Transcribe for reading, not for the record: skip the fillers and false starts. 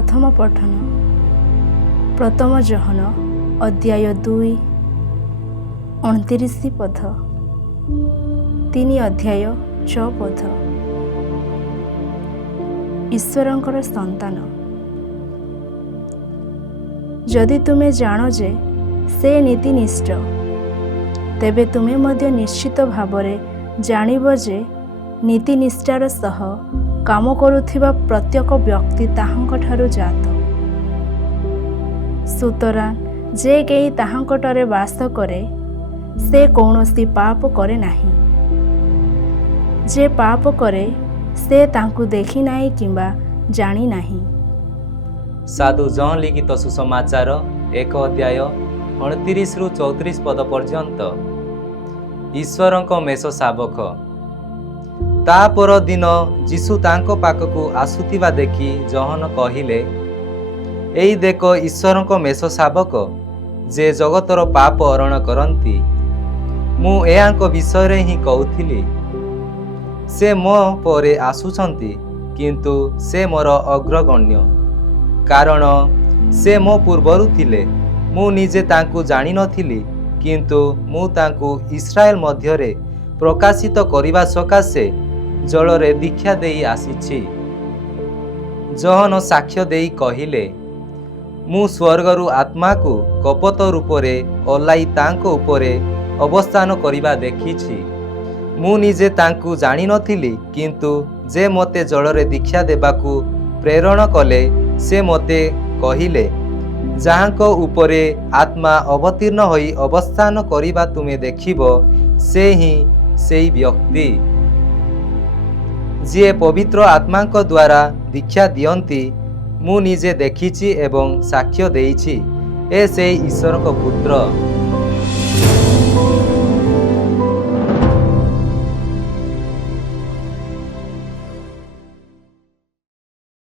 प्रथम पठन प्रथम जोहन अध्याय 2 29 पद 3 अध्याय 6 पद। ईश्वरंकर संतान जदि तुमे जान जे से नीतिनिष्ठ तेबे तुमे मध्य निश्चित भावरे जानिब जे नीतिनिष्ठार सह काम करुथिबा प्रत्येक व्यक्ति ताहांक ठारु जात। सुतरां जे केही ताहांकटरे वास करे से कौनसी पाप करे नाही। जे पाप करे से तांकु देखी नाही किंबा जानी नाही। साधु जॉन लिखित सुसमाचार 1 अध्याय 29 रु 34 पद पर्यंत। ईश्वरंक मेष शावक ता पर दिन जीशु तांको पाखकु आसुथिबा देखि जॉन कहिले, एई देख ईश्वरंक मेष शावक जे जगतर पाप हरण करंती। मु एहांक विषय ही कहूथिली, से मो परे आसुछंती किंतु से मोर अग्रगण्य, कारण से मो पूर्वरु थिले। मु निजे तांकु जानि नथिली किंतु मु तांकु इस्राएल मध्यरे प्रकाशित करिबा सकाशे जलरे दीक्षा देई आसीछि। जॉन साक्ष्य देई कहिले, मु स्वर्गरु आत्मा को कपट रूपरे ओलाई तांको उपरे अवस्थान करिबा देखिछि। मु निजे तांकु जानि नथिली किंतु जे मते जलरे दीक्षा देबाकू प्रेरण कले से मते कहिले, जाहांको उपरे आत्मा अवतीर्ण होई अवस्थान करिबा तुमे देखिबो से ही सेई व्यक्ति जे पवित्र आत्मांक द्वारा दीक्षा दियंती। मु निजे देखिछि एवं साक्ष्य देइछि, ए सेई ईश्वरक पुत्र।